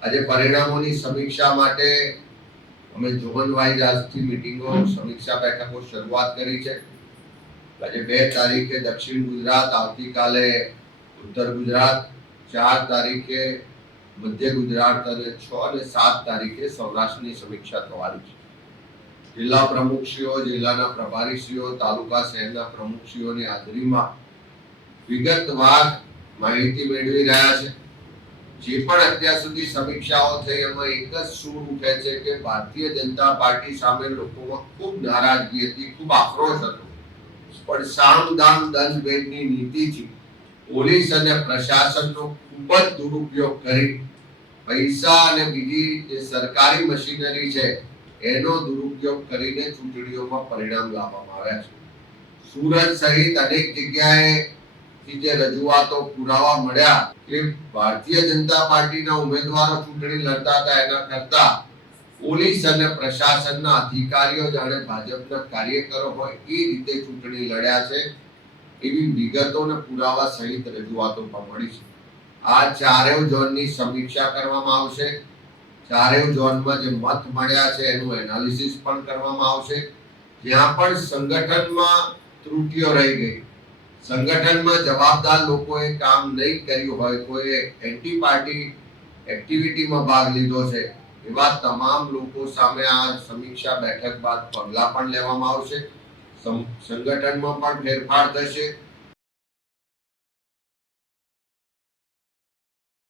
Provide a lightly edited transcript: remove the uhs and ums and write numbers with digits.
આજે પરિણામોની સમીક્ષા માટે અમે ઝોન વાઇઝ આજથી મીટિંગો સમીક્ષા બેઠકો શરૂઆત કરી છે। આજે 2 તારીખે દક્ષિણ ગુજરાત, આવતીકાલે ઉત્તર ગુજરાત, 4 તારીખે મધ્ય ગુજરાત અને 6 અને 7 તારીખે સૌરાષ્ટ્રની સમીક્ષા થવાની છે। જિલ્લા પ્રમુખશ્રીઓ, જિલ્લાના પ્રભારીશ્રીઓ, તાલુકા શહેરના પ્રમુખશ્રીઓની હાજરીમાં વિગતવાર માહિતી મેળવી રહ્યા છે। જે પણ અત્યાર સુધી સમીક્ષાઓ થઈ એમાં એક જ સૂર ઉઠે છે કે ભારતીય જનતા પાર્ટી સામે લોકોમાં ખૂબ નારાજગી હતી, ખૂબ આક્રોશ હતો, પણ સામ દામ દંડ ભેદની નીતિથી પોલીસ અને પ્રશાસનનો ખૂબ જ દુરુપયોગ કરી પૈસા અને બીજી જે સરકારી મશીનરી છે એનો દુરુપયોગ કરીને ચૂંટણીઓમાં પરિણામ લાવવામાં આવ્યા છે। સુરત સહિત અનેક જગ્યાએ જે રજૂઆતો પુરાવા મળ્યા કે ભારતીય જનતા પાર્ટીના ઉમેદવારો ચૂંટણી લડતા હતા એના કરતા પોલીસ અને પ્રશાસનના અધિકારીઓ જાણે ભાજપના કાર્યકરો હોય એ રીતે ચૂંટણી લડ્યા છે એવી વિગતો અને પુરાવા સહિત રજૂઆતો પણ મળી છે। આ ચારેય ઝોનની સમીક્ષા કરવામાં આવશે। ચારેય ઝોનમાં જે મત મળ્યા છે એનું એનાલિસિસ પણ કરવામાં આવશે। જ્યાં પણ સંગઠનમાં ત્રુટિઓ રહી ગઈ, સંગઠનમાં જવાબદાર લોકોએ કામ નહીં કર્યું હોય, કોઈ એન્ટી પાર્ટી એક્ટિવિટીમાં ભાગ લીધો છે, એવા તમામ લોકો સામે આ સમીક્ષા બેઠક બાદ પગલાં પણ લેવામાં આવશે। સંગઠનમાં પણ ફેરફાર થશે।